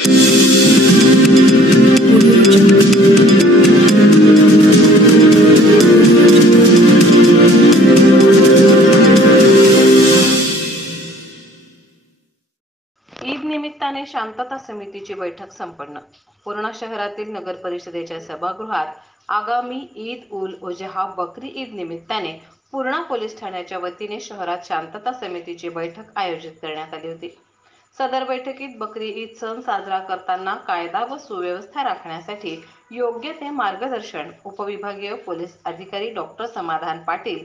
ईद निमित्ताने शांतता समितीची बैठक संपन्न। पूर्णा शहरातील नगर परिषदेच्या सभागृहात आगामी ईद उल अजहा बकरी ईद निमित्ताने पूर्णा पोलीस ठाण्याच्या वतीने शहरात शांतता समितीची बैठक आयोजित करण्यात आली होती। सदर बैठकीत बकरी ईद सण साजरा करताना कायदा व सुव्यवस्था राखण्यासाठी योग्य ते मार्गदर्शन उपविभागीय पोलीस अधिकारी डॉक्टर समाधान पाटील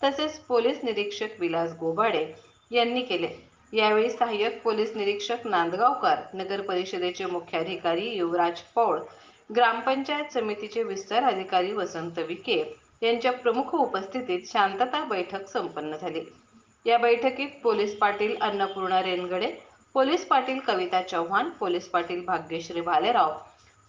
तसेच पोलीस निरीक्षक विलास गोबाडे यांनी केले। यावेळी सहाय्यक पोलीस निरीक्षक नांदगावकर, नगर परिषदेचे मुख्याधिकारी युवराज पौळ, ग्रामपंचायत समितीचे विस्तार अधिकारी वसंत विखे यांच्या प्रमुख उपस्थितीत शांतता बैठक संपन्न झाली। या बैठकीत पोलीस पाटील अन्नपूर्णा रेनगडे, पोलीस पाटील कविता चव्हाण, पोलीस पाटील भाग्यश्री भालेराव,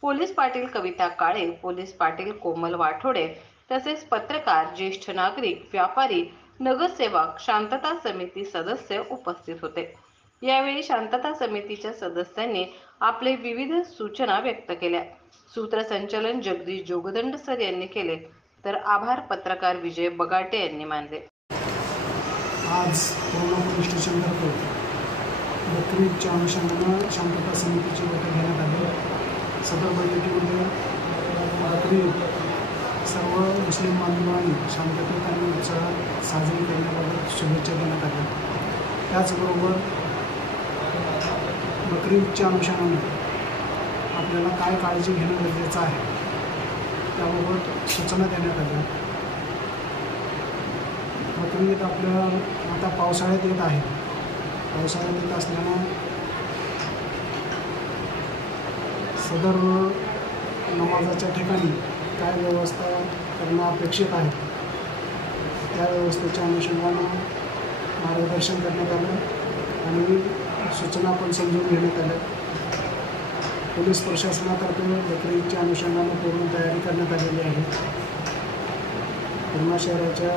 पोलीस पाटील कविता काळे, पोलीस पाटील कोमल वाठोडे तसेच पत्रकार, ज्येष्ठ नागरिक, व्यापारी, नगरसेवक, शांतता समिती सदस्य उपस्थित होते। यावेळी शांतता समितीच्या सदस्यांनी आपले विविध सूचना व्यक्त केल्या। सूत्रसंचालन जगदीश जोगदंड सर यांनी केले, तर आभार पत्रकार विजय बगाटे यांनी मानले। आज पूर्णा पोलीस स्टेशनतर्फे बकरी ईदच्या अनुषंगाने शांतता समितीची बैठक घेण्यात आली। सदर बैठकीमध्ये बकरी ईद सर्व मुस्लिम बांधवांनी शांततेत आणि उत्साहात साजरी करण्याबाबत शुभेच्छा देण्यात आल्या। त्याचबरोबर बकरी ईदच्या अनुषंगाने आपल्याला काय काळजी घेणं गरजेचं आहे त्याबाबत सूचना देण्यात आल्या। बकरी ईद आपल्या आता पावसाळ्यात येत आहे। पावसाळ्यात येत असल्यानं सदर नमाजाच्या ठिकाणी काय व्यवस्था करणं अपेक्षित आहे त्या व्यवस्थेच्या अनुषंगानं मार्गदर्शन करण्यात आलं आणि सूचना पण समजून घेण्यात आल्या। पोलीस प्रशासनातर्फे बकरी ईदच्या अनुषंगानं पूर्ण तयारी करण्यात आलेली आहे। पूर्णा शहराच्या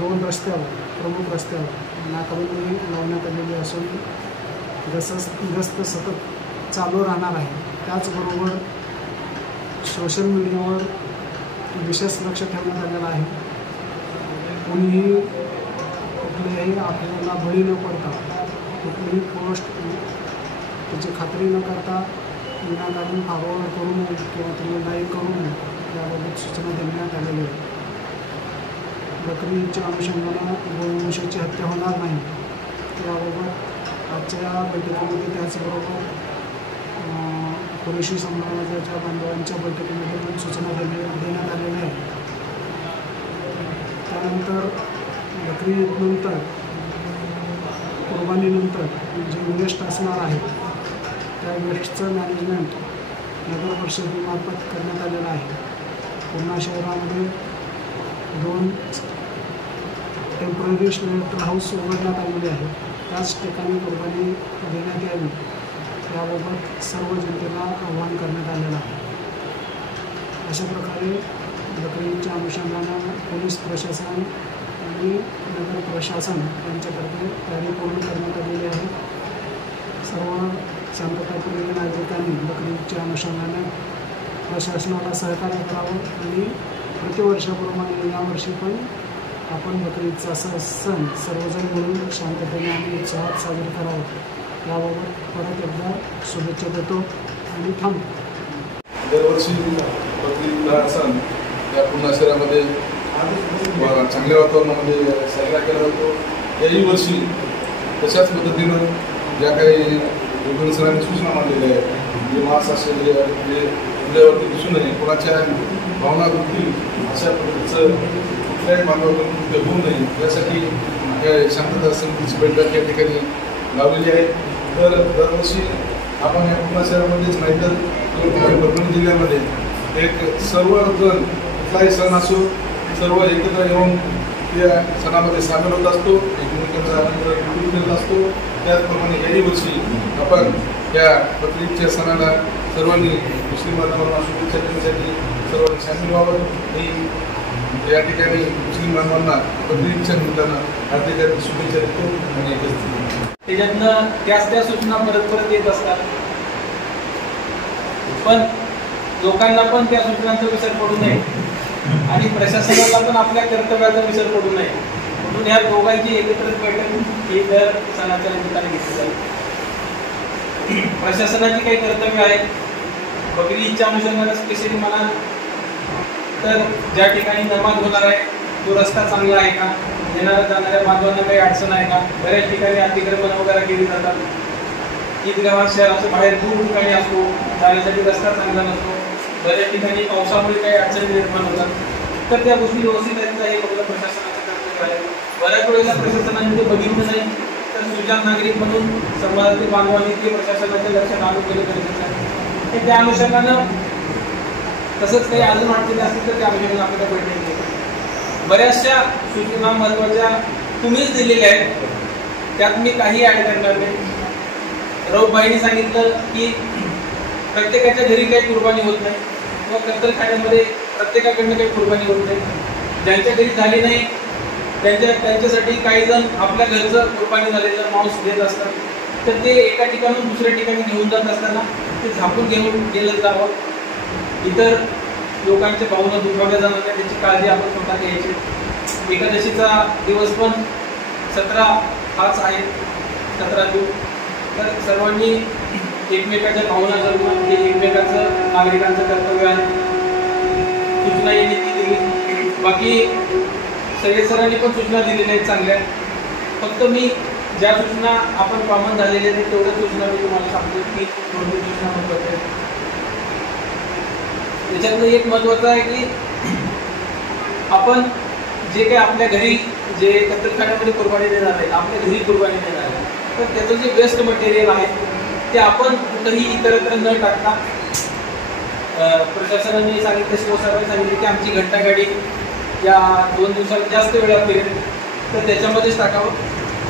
2 रस्त्यावर प्रमुख रस्त्यावर नाकाबंदी लावण्यात आलेली असून गस्त सतत चालू राहणार आहे। त्याचबरोबर सोशल मीडियावर विशेष लक्ष ठेवण्यात आलेलं आहे। कोणीही कुठल्याही आपल्याला बळी न पडता कुठलीही पोस्ट त्याची खात्री न करता विनाकारण फॉरवर्ड करू नये किंवा तुम्ही लाईक करू नये याबाबत सूचना देण्यात आलेली आहे। बकरी ईदच्या अनुषंगाने गोवंशाची हत्या होणार नाही याबाबत आजच्या बैठकीमध्ये त्याचबरोबर कुरेशी समाजाच्या बांधवांच्या बैठकीमध्ये पण सूचना देण्यात आलेल्या आहेत। त्यानंतर बकरी ईदनंतर कुर्बानीनंतर जे वेस्ट असणार आहे त्या वेस्टचं मॅनेजमेंट नगर परिषदेमार्फत करण्यात आलेलं आहे। पूर्णा शहरामध्ये 2 टेम्पररी स्लेटर हाऊस उघडण्यात आलेले आहे। त्याच ठिकाणी कुर्बानी देण्यात यावी याबाबत सर्व जनतेला आवाहन करण्यात आलेलं आहे। अशा प्रकारे बकरी ईदच्या अनुषंगानं पोलीस प्रशासन आणि नगर प्रशासन यांच्यातर्फे तयारी पूर्ण करण्यात आलेली आहे। सर्व शांतताप्रिय नागरिकांनी बकरी ईदच्या अनुषंगाने प्रशासनाला सहकार्य करावं आणि प्रतिवर्षाप्रमाणे यावर्षी पण आपण बकरी ईदचा सण सर्वजण मिळून शांततेने आणि उत्साहात साजरा करावा याबाबत परत एकदा शुभेच्छा देतो आणि थांबतो। दरवर्षी बकरी ईद हा सण या पूर्णा शहरामध्ये चांगल्या वातावरणामध्ये साजरा केला जातो। याही वर्षी तशाच पद्धतीनं ज्या काही विभिन्न सणांनी सूचना मांडलेल्या आहेत म्हणजे मास असेल हल्ल्यावरती दिसू नये, कोणाच्या भावना दुखतील अशा पद्धतीचं कुठल्याही मानवाकडून कृत्य होऊ नये यासाठी शांतता समितीची बैठक या ठिकाणी लावलेली आहे। तर दरवर्षी आपण या पूर्णा शहरामध्येच नाही तर परभणी जिल्ह्यामध्ये एक सर्वजण कुठलाही सण असो सर्व एकत्र येऊन या सणामध्ये सामील होत असतो, एकमेकांचा आनंद करत असतो। त्याचप्रमाणे याही वर्षी आपण या बकरी ईदच्या सणाला सर्वांनी मुस्लिम बांधवांना शुभेच्छा देण्यासाठी सर्वांनी सामील व्हावं ही या ठिकाणी मुस्लिम बांधवांना बकरी ईदच्या निमित्तानं हार्दिक शुभेच्छा देतो आणि एकच त्याच्यातनं त्या सूचना परत परत येत असतात, पण लोकांना पण त्या सूचनांचा विसर पडू नये आणि प्रशासनाला पण आपल्या कर्तव्याचा विसर पडू नये म्हणून या दोघांची एकत्रित बैठक ही दर सणाच्या निमित्ताने घेतली जाईल. प्रशासनाची काही कर्तव्य आहेत. बकरी ईदच्या अनुषंगाने स्पेशली म्हणाल तर ज्या ठिकाणी नमाज होणार आहे तो रस्ता चांगला आहे का, येणाऱ्या जाणाऱ्या बांधवांना काही अडचण आहे का. बऱ्याच ठिकाणी अतिक्रमण वगैरे केली जातात. ईदगाह शहराच्या बाहेर दूर ठिकाणी असतो, जाण्यासाठी रस्ता चांगला नसतो. बऱ्याच ठिकाणी पावसामुळे काही अडचणी निर्माण होतात. तर त्या गोष्टी व्यवस्थित आहेत का हे बघणं प्रशासनाचं कर्तव्य आहे. बऱ्याच वेळेला प्रशासनाने ते बघितलं नाही तर सुजाण नागरिक म्हणून समाजातील बांधवांनी ते प्रशासनाच्या लक्षात आणून केलं गरजेचं आहे. त्या अनुषंगानं तसंच काही अजून अडचणी असतील तर त्या अनुषंगाने आपल्याला बैठक घेतो. बऱ्याचशा सूचना महत्त्वाच्या तुम्हीच दिलेल्या आहेत, त्यात मी काही ॲड करणार नाही. रौफबाईंनी सांगितलं की प्रत्येकाच्या घरी काही कुर्बानी होत नाही किंवा कत्तलखान्यामध्ये प्रत्येकाकडनं काही कुर्बानी होत नाही. ज्यांच्या घरी झाली नाही त्यांच्यासाठी काही जण आपल्या घरचं कुर्बानी झालेलं मांस देत असतात. तर ते एका ठिकाणून दुसऱ्या ठिकाणी घेऊन जात असताना ते झाकून घेऊन गेलं जावं. इतर लोकांच्या भावना दुखावल्या जाणार नाही त्याची काळजी आपण स्वतः घ्यायची. एकादशीचा दिवस पण 17 हाच आहे, 17 जून. तर सर्वांनी एकमेकाच्या भावना जपणं हे एकमेकाचं नागरिकांचं कर्तव्य आहे. सूचना यांनी दिली, बाकी सय्यद सरांनी पण सूचना दिलेल्या आहेत चांगल्या. फक्त मी ज्या सूचना आपण कॉमन झालेल्या आहेत तेवढ्या सूचना मी तुम्हाला सांगतो की 2-3 सूचना महत्त्वाच्या आहेत. त्याच्यातलं एक महत्त्वाचं आहे की आपण जे काही आपल्या घरी जे कत्तलखान्यामध्ये कुर्बानी देणार आहे, आपल्या घरी कुर्बानी देणार आहे, तर त्याचं जे वेस्ट मटेरियल आहे ते आपण कुठंही इतरत्र न टाकता प्रशासनाने सांगितलं, शिवसाहेबांनी सांगितलं की आमची घंटागाडी या 2 दिवसात जास्त वेळा फिरेल तर त्याच्यामध्येच टाकावं.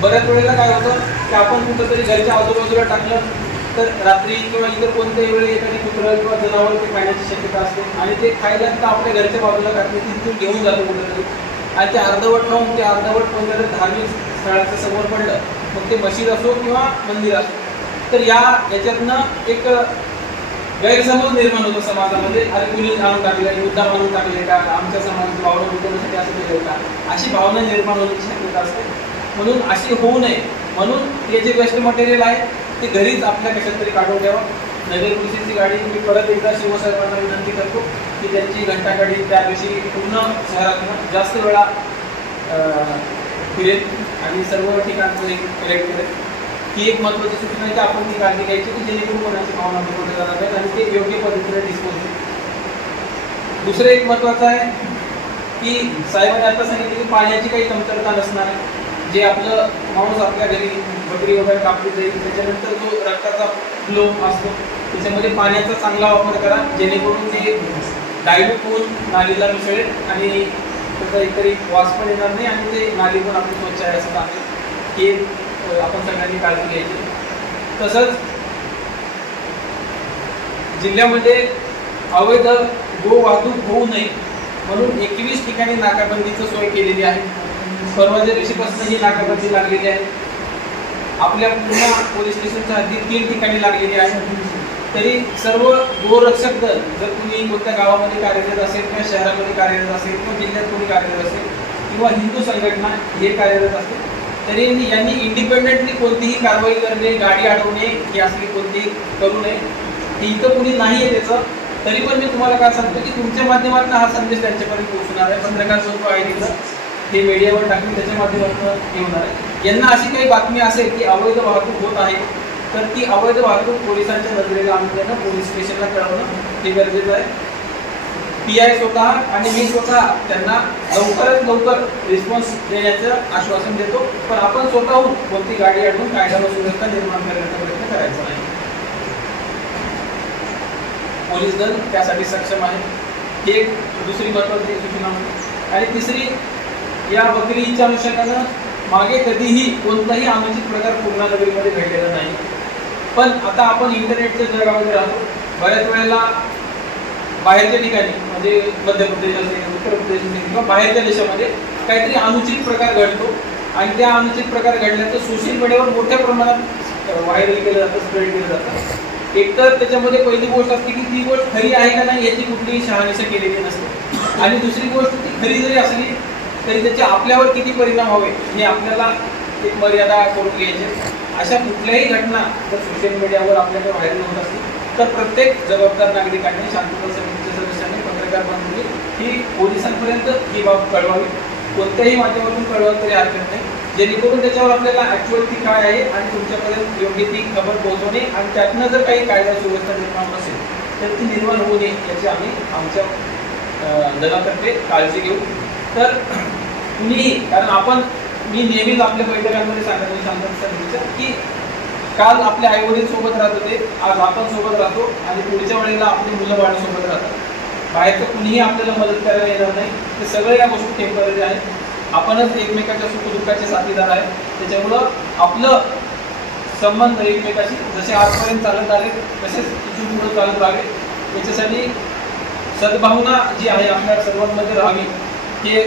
बऱ्याच वेळेला काय होतं की आपण कुठंतरी घरच्या आजूबाजूला टाकलं तर रात्री किंवा इतर कोणत्याही वेळी एखादी कुत्रं किंवा जनावर ते खाण्याची शक्यता असते आणि ते खायला तर आपल्या घरच्या बाजूला टाकले तिथून घेऊन जातो कुठेतरी आणि ते अर्धवट खाऊन ते अर्धवट कोणत्या धार्मिक स्थळाच्या समोर पडलं, मग ते मशीद असो किंवा मंदिर असो, तर याच्यातनं एक गैरसमज निर्माण होतो समाजामध्ये. अरे कुणी आणून टाकले, मुद्दा आणून टाकले का, आमच्या समाजाची भावना दुखवण्यासाठी असं केलं का, अशी भावना निर्माण होण्याची शक्यता असते. म्हणून अशी होऊ नये म्हणून हे जे वेस्ट मटेरियल आहे ते घरीच आपल्या कशात तरी काढून ठेवा. नगर कृषीची गाडी मी परत एकदा शिवसाहेबांना विनंती करतो की त्यांची घंटागाडी त्या दिवशी पूर्ण शहरातून जास्त वेळा फिरेल आणि सर्व ठिकाणचं एक कलेक्ट करेल. ही एक महत्त्वाची सूचना आहे की आपण ती काळजी घ्यायची की जेणेकरून कोणाची भावना दुखवल्या जाणार नाहीत आणि ते योग्य पद्धतीने डिस्पोज होईल. दुसरं एक महत्त्वाचं आहे की साहेबांनी आता सांगितलं की पाण्याची काही कमतरता नसणार आहे. जे आपलं माणूस आपल्या घरी बकरी वगैरे कापली जाईल त्याच्यानंतर जो रक्ताचा फ्लो असतो त्याच्यामध्ये पाण्याचा चांगला वापर करा जेणेकरून ते डायल्यूट होऊन नालीला मिसळेल आणि त्याचा एकतरी वास पण येणार नाही आणि ते नाली पण आपली स्वच्छ आहे असं आहे. हे आपण सगळ्यांनी काळजी घ्यायची. तसंच जिल्ह्यामध्ये अवैध गो वाहतूक होऊ नये म्हणून 21 ठिकाणी नाकाबंदीची सोय केलेली आहे. परवाच्या दिवशीपासून ही नाकाबंदी लागलेली आहे. आपल्या पूर्ण पोलीस स्टेशनच्या हद्दीत 3 ठिकाणी लागलेली आहे. तरी सर्व गोरक्षक दल जर तुम्ही कोणत्या गावामध्ये कार्यरत असेल किंवा शहरामध्ये कार्यरत असेल किंवा जिल्ह्यात कोणी कार्यरत असेल किंवा हिंदू संघटना हे कार्यरत असतील तरी यांनी इंडिपेंडेंटली कोणतीही कारवाई करणे, गाडी अडवणे ही असली कोणतीही करू नये. हे इथं कुणी नाही आहे त्याचं, तरी पण मी तुम्हाला काय सांगतो की तुमच्या माध्यमातून हा संदेश त्यांच्यापर्यंत पोहोचणार आहे. पत्रकार जो आहे तिथं हे मीडियावर टाकून त्याच्या माध्यमातून येणार आहे. यांना अशी काही बातमी असेल की अवैध वाहतूक होत आहे तर ती अवैध वाहतूक पोलिसांच्या नजरेला आणून पोलीस स्टेशनला कळवणं हे गरजेचं आहे. PI स्वतः आणि मी स्वतः त्यांना लवकरात लवकर रिस्पॉन्स देण्याचं आश्वासन देतो. पण आपण स्वतःहून कोणती गाडी अडवून कायदा व सुव्यवस्था निर्माण करण्याचा प्रयत्न करायचा नाही. पोलीस दल त्यासाठी सक्षम आहे. ही एक दुसरी महत्त्वाची सूचना. आणि तिसरी, या बकरी ईदच्या अनुषंगानं मागे कधीही कोणताही अनुचित प्रकार पूर्णा नगरीमध्ये घडलेला नाही. पण आता आपण इंटरनेटच्या जगामध्ये राहतो. बऱ्याच वेळेला बाहेरच्या ठिकाणी म्हणजे मध्य प्रदेश असेल, उत्तर प्रदेश असेल किंवा बाहेरच्या देशामध्ये काहीतरी अनुचित प्रकार घडतो आणि त्या अनुचित प्रकार घडल्या तर सोशल मीडियावर मोठ्या प्रमाणात व्हायरल केलं जातं, स्प्रेड केलं जातं. एक तर त्याच्यामध्ये पहिली गोष्ट असते की ती गोष्ट खरी आहे का नाही याची कुठलीही शहानिशा केलेली नसते, आणि दुसरी गोष्ट ती खरी जरी असली तरी त्याचे आपल्यावर किती परिणाम व्हावे हे आपल्याला एक मर्यादा करून घ्यायची. अशा कुठल्याही घटना जर सोशल मीडियावर आपल्याकडे व्हायरल होत असतील तर प्रत्येक जबाबदार नागरिकांनी, शांतता समितीच्या सदस्यांनी, पत्रकार बांधवांनी ही पोलिसांपर्यंत ही बाब कळवावी. कोणत्याही माध्यमातून कळवलं तरी हरकत नाही, जेणेकरून त्याच्यावर आपल्याला ॲक्च्युअलिटी काय आहे आणि तुमच्यापर्यंत योग्य ती खबर पोहोचवणे आणि त्यातनं जर काही कायदा सुव्यवस्था निर्माण नसेल तर ती निर्माण होऊ नये याची आम्ही आमच्या दलातर्फे काळजी घेऊ. तर कुणीही, कारण मी नेहमीच आपल्या बैठकांमध्ये सांगतो शांतता समितीच्या की काल आपले आईवडील सोबत राहत होते, आज आपण सोबत राहतो आणि पुढच्या वेळेला आपली मुलं बाळ सोबत राहतात. बाहेरचं कुणीही आपल्याला मदत करायला येणार नाही. ते सगळे या गोष्टी टेम्पररी आहेत. आपणच एकमेकाच्या सुखदुःखाचे साथीदार आहेत. त्याच्यामुळं आपलं संबंध एकमेकाशी जसे आजपर्यंत चालत आले तसेच इथून पुढे चालत राहावे. याच्यासाठी सद्भावना जी आहे आपल्या सर्वांमध्ये राहावी हे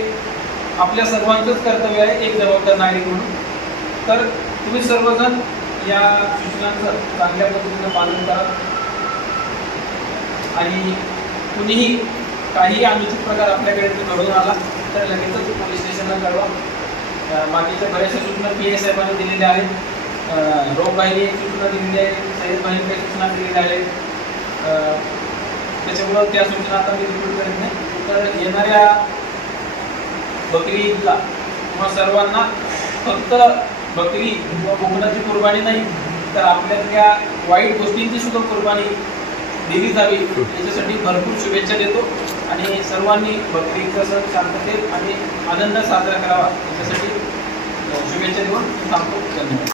आपल्या सर्वांचंच कर्तव्य आहे एक जबाबदार नागरिक म्हणून. तर तुम्ही सर्वजण या सूचनांचं चांगल्या पद्धतीनं पालन करा आणि कुणीही काही अनुचित प्रकार आपल्याकडे घडून आला तर लगेचच पोलीस स्टेशनला कळवा. बाकीच्या बऱ्याचशा सूचना PA साहेबांनी दिलेल्या आहेत, रोगबाईंनी एक सूचना दिलेली आहे, साहेबबाईंनी काही सूचना दिलेल्या आहेत. त्याच्यामुळं त्या सूचना आता मी रिपीट करत नाही. तर येणाऱ्या बकरी ईदला किंवा सर्वांना फक्त बकरी किंवा कोकणाची कुर्बानी नाही तर आपल्यातल्या वाईट गोष्टींची सुद्धा कुर्बानी दिली जावी याच्यासाठी भरपूर शुभेच्छा देतो आणि सर्वांनी बकरीचा सण शांततेत आणि आनंदात साजरा करावा याच्यासाठी शुभेच्छा देऊन थांबतो. धन्यवाद.